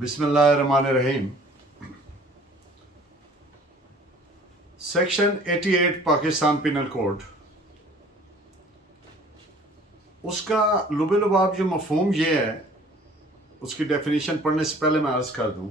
बिस्मिल्लाहिर्रहमानिर्रहीम। Section 88 Pakistan penal code, उसका लुबे-लुबाब जो मफहूम ये है, उसकी डेफिनेशन पढ़ने से पहले मैं अर्ज़ कर दूं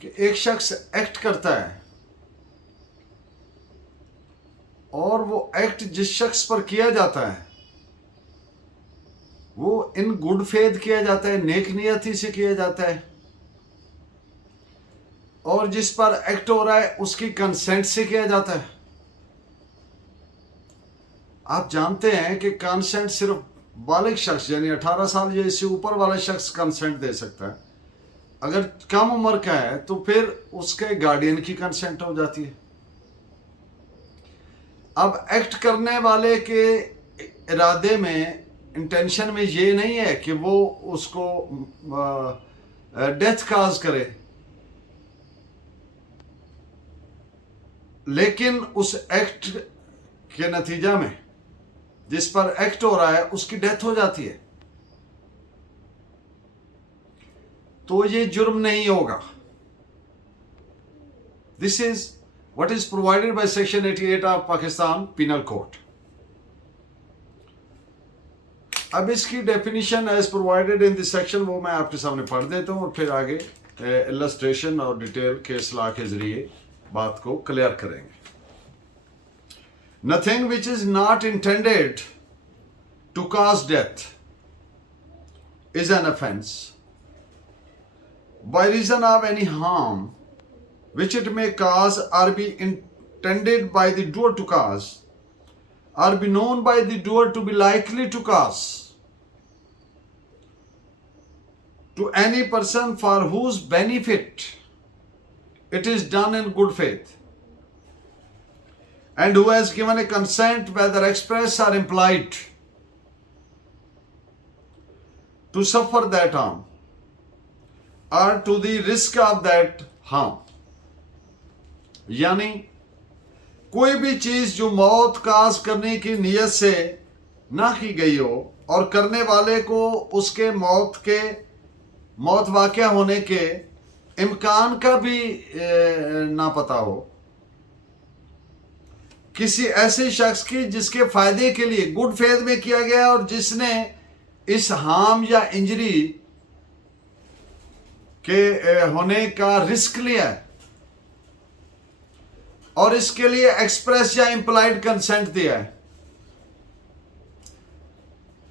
कि एक शख्स एक्ट करता है और वो एक्ट जिस शख्स पर किया जाता है वो इन गुड फेथ किया जाता है, नेक नियति से किया जाता है, और जिस पर एक्ट हो रहा है उसकी कंसेंट से किया जाता है। आप जानते हैं कि कंसेंट सिर्फ बालिग शख्स यानी 18 साल या इससे ऊपर वाला शख्स कंसेंट दे सकता है। अगर कम उम्र का है तो फिर उसके गार्डियन की कंसेंट हो जाती है। अब एक्ट करने वाले के इरादे में, इंटेंशन में ये नहीं है कि वो उसको डेथ काज करे, लेकिन उस एक्ट के नतीजा में जिस पर एक्ट हो रहा है उसकी डेथ हो जाती है, तो ये जुर्म नहीं होगा। This is what is provided by section 88 of Pakistan penal code. अब इसकी definition as provided in this section वो मैं आपके सामने पढ़ देता हूँ और फिर आगे इलस्ट्रेशन और डिटेल के सलाह के जरिए बात को क्लियर करेंगे। Nothing which is not intended to cause death is an offence by reason of any harm which it may cause or be intended by the doer to cause or be known by the doer to be likely to cause to any person for whose benefit it is done in good faith and who has given a consent whether express or implied to suffer that harm or to the risk of that harm। यानी कोई भी चीज जो मौत काज करने की नियत से ना की गई हो और करने वाले को उसके मौत वाक़या होने के इम्कान का भी ना पता हो, किसी ऐसे शख्स की जिसके फायदे के लिए गुड फेथ में किया गया और जिसने इस हार्म या इंजरी के होने का रिस्क लिया है और इसके लिए एक्सप्रेस या इंप्लाइड कंसेंट दिया है।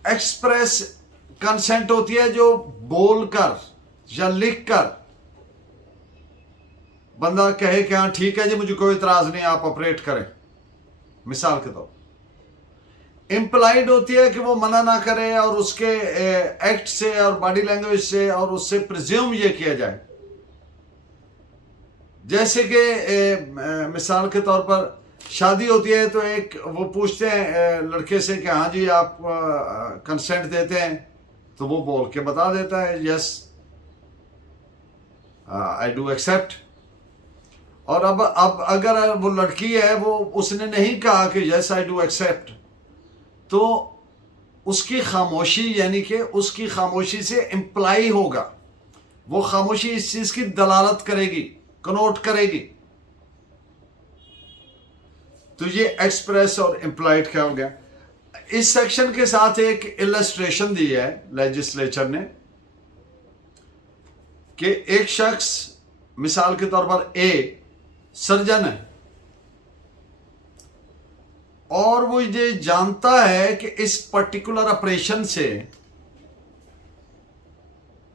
एक्सप्रेस कंसेंट होती है जो बोलकर या लिखकर बंदा कहे कि हाँ ठीक है जी, मुझे कोई इतराज नहीं, आप ऑपरेट करें, मिसाल के तौर। इंप्लाइड होती है कि वो मना ना करे और उसके एक्ट से और बॉडी लैंग्वेज से और उससे प्रिज्यूम ये किया जाए, जैसे कि मिसाल के तौर पर शादी होती है तो एक वो पूछते हैं लड़के से कि हाँ जी आप कंसेंट देते हैं, तो वो बोल के बता देता है यस आई डू एक्सेप्ट। और अब अगर वो लड़की है वो उसने नहीं कहा कि यस आई डू एक्सेप्ट, तो उसकी खामोशी यानी कि उसकी खामोशी से इंप्लाई होगा, वो खामोशी इस चीज की दलालत करेगी, कनोट करेगी। तो ये एक्सप्रेस और इंप्लाइड क्या हो गया। इस सेक्शन के साथ एक इलस्ट्रेशन दी है लेजिस्लेचर ने कि एक शख्स मिसाल के तौर पर ए सर्जन है और वो ये जानता है कि इस पर्टिकुलर ऑपरेशन से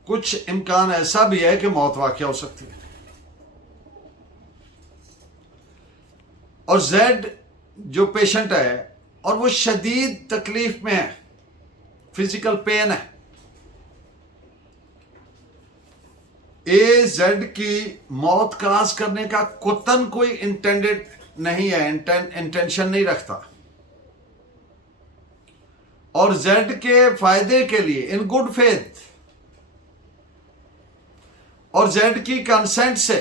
कुछ इम्कान ऐसा भी है कि मौत वाक़या हो सकती है, और जेड जो पेशेंट है और वो शदीद तकलीफ में है, फिजिकल पेन है। ए जेड की मौत काज करने का कुतन कोई इंटेंडेड नहीं है, इंटेंशन नहीं रखता, और जेड के फायदे के लिए इन गुड फेथ और जेड की कंसेंट से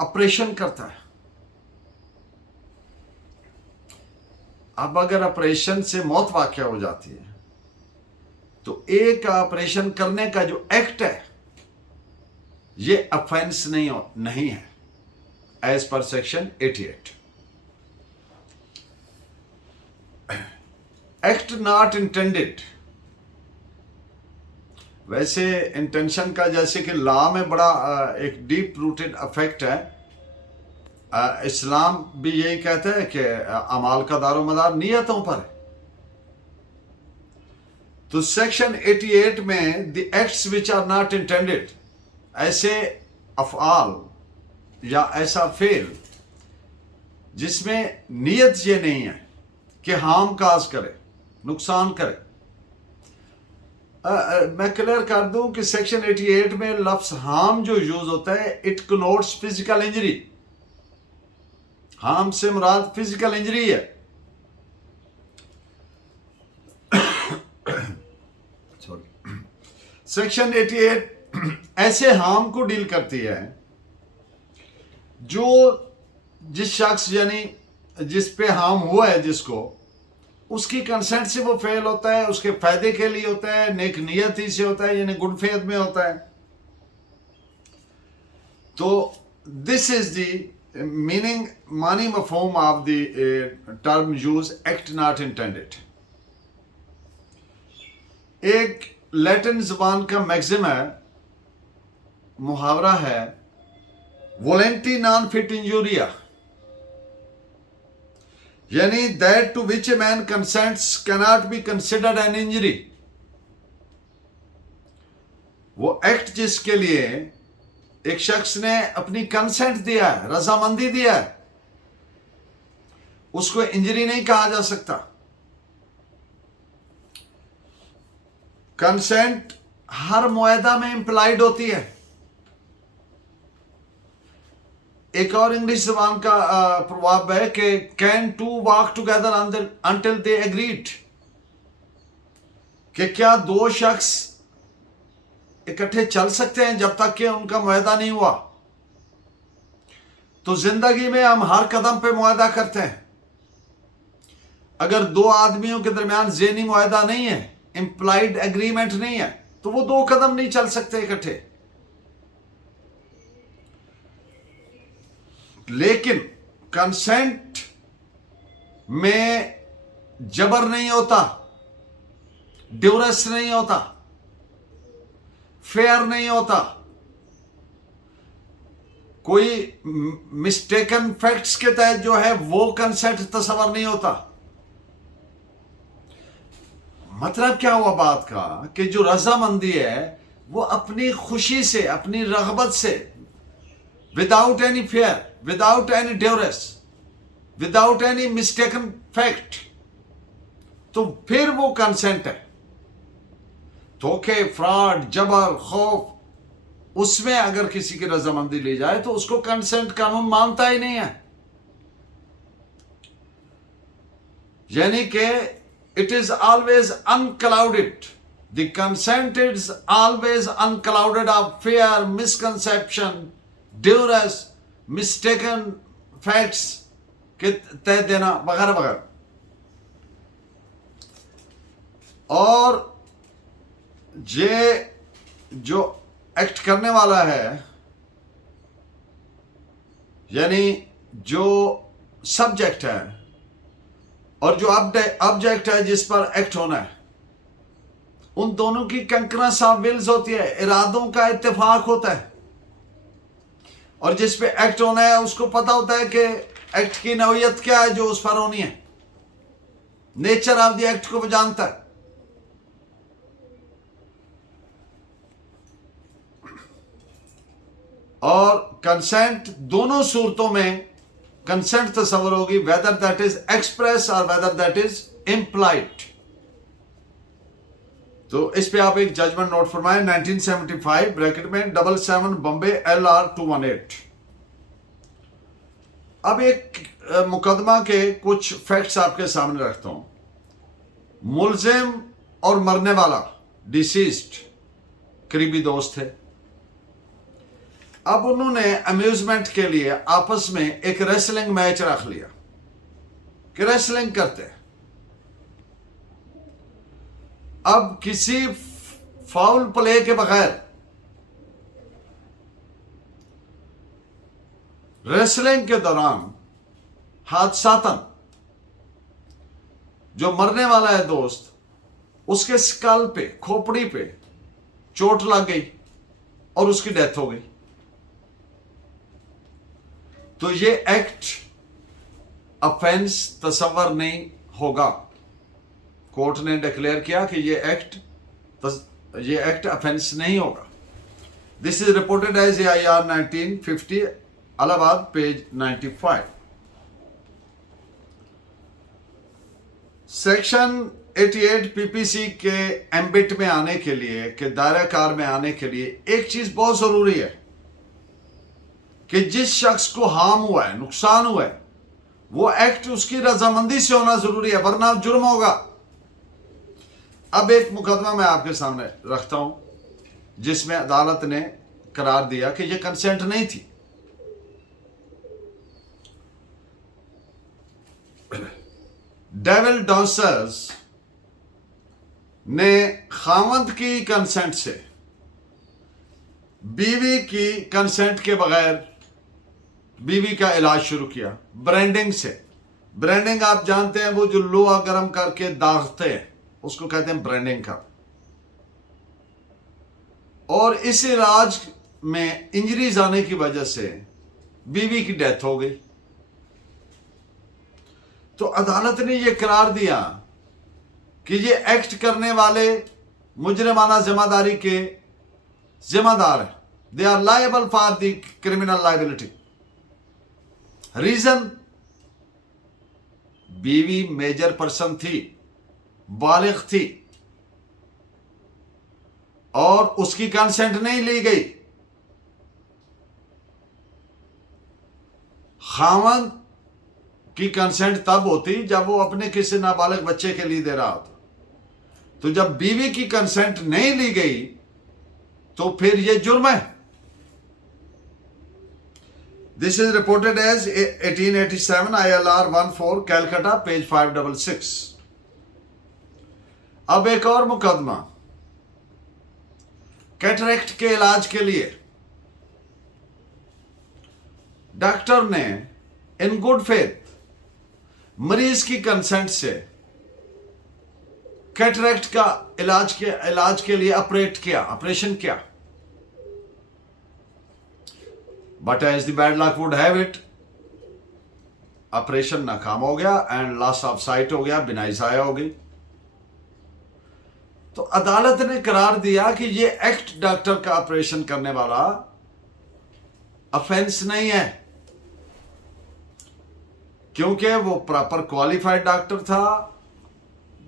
ऑपरेशन करता है। अब अगर ऑपरेशन से मौत वाक़या हो जाती है तो ए का ऑपरेशन करने का जो एक्ट है ये अफेंस नहीं है as per section 88। Act not intended, वैसे इंटेंशन का जैसे कि लॉ में बड़ा एक डीप रूटेड अफेक्ट है। इस्लाम भी यही कहता है कि अमाल का दारोमदार नियतों पर है। तो सेक्शन 88 में the acts which are not intended, ऐसे अफआल या ऐसा फेल जिसमें नियत ये नहीं है कि हार्म काज करे, नुकसान करे। मैं क्लियर कर दूं कि सेक्शन 88 में लफ्ज हार्म जो यूज होता है इट कनोट्स फिजिकल इंजरी। हार्म से मुराद फिजिकल इंजरी है। सॉरी, सेक्शन 88 ऐसे हार्म को डील करती है जो जिस शख्स यानी जिस पे हार्म हुआ है जिसको, उसकी कंसेंट से वो फेल होता है, उसके फायदे के लिए होता है, नेक नियति से होता है, यानी गुड फेथ में होता है। तो दिस इज द मीनिंग मानी मफहूम of the term use act not intended. एक लैटिन जबान का मैक्सिम है, मुहावरा है, वोलेंटी नॉन फिट इंजूरिया, यानी that to which a man consents cannot be considered an injury. वो एक्ट जिसके लिए एक शख्स ने अपनी कंसेंट दिया है, रजामंदी दिया है, उसको इंजरी नहीं कहा जा सकता। कंसेंट हर मुआहदा में इंप्लाइड होती है। एक और इंग्लिश जबान का प्रभाव है कि can two walk together until they agreed, कि क्या दो शख्स इकट्ठे चल सकते हैं जब तक कि उनका मुआहदा नहीं हुआ। तो जिंदगी में हम हर कदम पे मुआहदा करते हैं। अगर दो आदमियों के दरमियान ज़हनी मुआहदा नहीं है, इंप्लाइड एग्रीमेंट नहीं है, तो वो दो कदम नहीं चल सकते इकट्ठे। लेकिन कंसेंट में जबर नहीं होता, ड्यूरेस नहीं होता, फेयर नहीं होता, कोई मिस्टेकन फैक्ट्स के तहत जो है वो कंसेंट तस्वर नहीं होता। मतलब क्या हुआ बात का कि जो रजामंदी है वो अपनी खुशी से, अपनी रगबत से, without any fair, without any duress, without any mistaken fact, तो फिर वो कंसेंट है। धोखे, फ्रॉड, जबर, खौफ, उसमें अगर किसी की रजामंदी ली जाए तो उसको कंसेंट कानून मानता ही नहीं है। यानी कि it is always unclouded. The consent is always unclouded of fear, misconception, duress, mistaken facts के तय देना वगैरह वगैरह। और ये जो एक्ट करने वाला है, यानी जो सब्जेक्ट है और जो ऑब्जेक्ट है जिस पर एक्ट होना है, उन दोनों की कंकरेंस ऑफ विल्स होती है, इरादों का इत्तेफाक होता है। और जिस पे एक्ट होना है उसको पता होता है कि एक्ट की नौयत क्या है जो उस पर होनी है, नेचर ऑफ द एक्ट को वो जानता है। और कंसेंट दोनों सूरतों में कंसेंट तस्वर होगी, वेदर दैट इज एक्सप्रेस और वेदर दैट इज इम्प्लाइड। तो इस पे आप एक जजमेंट नोट फरमाएं, 1975 ब्रैकेट में 77 बॉम्बे LR 218। अब एक मुकदमा के कुछ फैक्ट्स आपके सामने रखता हूं। मुलजिम और मरने वाला डिसीज्ड करीबी दोस्त थे। अब उन्होंने अम्यूजमेंट के लिए आपस में एक रेसलिंग मैच रख लिया कि रेसलिंग करते हैं। अब किसी फाउल प्ले के बगैर रेसलिंग के दौरान हादसातन जो मरने वाला है दोस्त, उसके स्कल पे, खोपड़ी पे चोट लग गई और उसकी डेथ हो गई, तो ये एक्ट ऑफेंस तस्वर नहीं होगा। कोर्ट ने डिक्लेयर किया कि ये एक्ट ऑफेंस नहीं होगा। This is reported as AIR 1950 Allahabad page 95। सेक्शन 88 PPC के एम्बिट में आने के लिए, के दायरा कार में आने के लिए एक चीज बहुत जरूरी है कि जिस शख्स को हार्म हुआ है, नुकसान हुआ है, वो एक्ट उसकी रजामंदी से होना जरूरी है, वरना जुर्म होगा। अब एक मुकदमा मैं आपके सामने रखता हूं जिसमें अदालत ने करार दिया कि यह कंसेंट नहीं थी। डेविल डांसर्स ने खामंद की कंसेंट से बीवी की कंसेंट के बगैर बीवी का इलाज शुरू किया ब्रांडिंग से। ब्रांडिंग आप जानते हैं, वो जो लोहा गर्म करके दागते हैं उसको कहते हैं ब्रांडिंग का। और इस इलाज में इंजरीज आने की वजह से बीवी की डेथ हो गई। तो अदालत ने यह करार दिया कि ये एक्ट करने वाले मुजरिमाना जिम्मेदारी के जिम्मेदार हैं। They are liable for the criminal liability. Reason, बीवी मेजर पर्सन थी, बालिग थी और उसकी कंसेंट नहीं ली गई। खामद की कंसेंट तब होती जब वो अपने किसी नाबालिग बच्चे के लिए दे रहा होता। तो जब बीवी की कंसेंट नहीं ली गई तो फिर यह जुर्म है। This is reported as 1887 ILR 14 Calcutta page 566। अब एक और मुकदमा कैटरेक्ट के इलाज के लिए डॉक्टर ने इन गुड फेथ मरीज की कंसेंट से कैटरेक्ट का इलाज के लिए ऑपरेशन किया। But as the bad luck would have it, operation नाकाम हो गया एंड लॉस ऑफ साइट हो गया, बिनाई जाया हो गई। तो अदालत ने करार दिया कि यह एक्ट डॉक्टर का ऑपरेशन करने वाला ऑफेंस नहीं है, क्योंकि वो प्रॉपर क्वालिफाइड डॉक्टर था।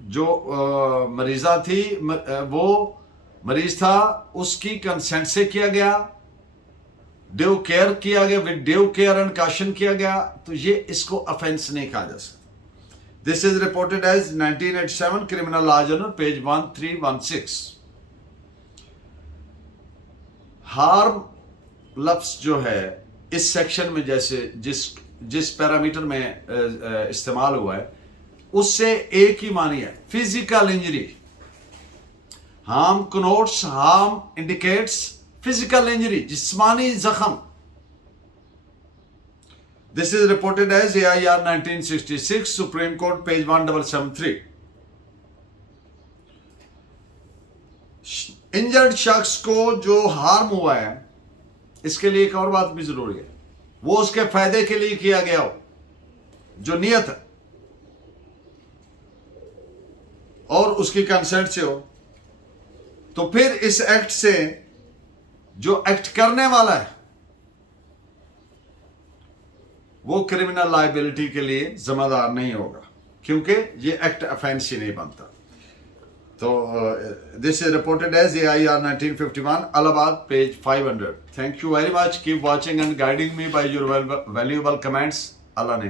जो मरीजा थी, वो मरीज था, उसकी कंसेंट से किया गया, ड्यू केयर किया गया, with due care and caution किया गया, तो ये इसको ऑफेंस नहीं कहा जा सकता। This is reported as 1987 criminal law journal page 1316। Harm लफ्ज जो है इस सेक्शन में जैसे जिस पैरामीटर में इस्तेमाल हुआ है उससे एक ही मानी है, physical injury. Harm connotes, harm indicates physical injury, जिस्मानी जख्म। This is reported as AIR 1966 Supreme Court page 1773। Injured शख्स को जो हार्म हुआ है, इसके लिए एक और बात भी जरूरी है, वो उसके फायदे के लिए किया गया हो, जो नियत है और उसकी कंसेंट से हो, तो फिर इस एक्ट से जो एक्ट करने वाला है वो क्रिमिनल लायबिलिटी के लिए जिम्मेदार नहीं होगा, क्योंकि ये एक्ट ऑफेंस ही नहीं बनता। तो this is reported as AIR 1951 Allahabad page 500। Thank you very much. Keep watching and guiding me by your valuable comments. Allah ने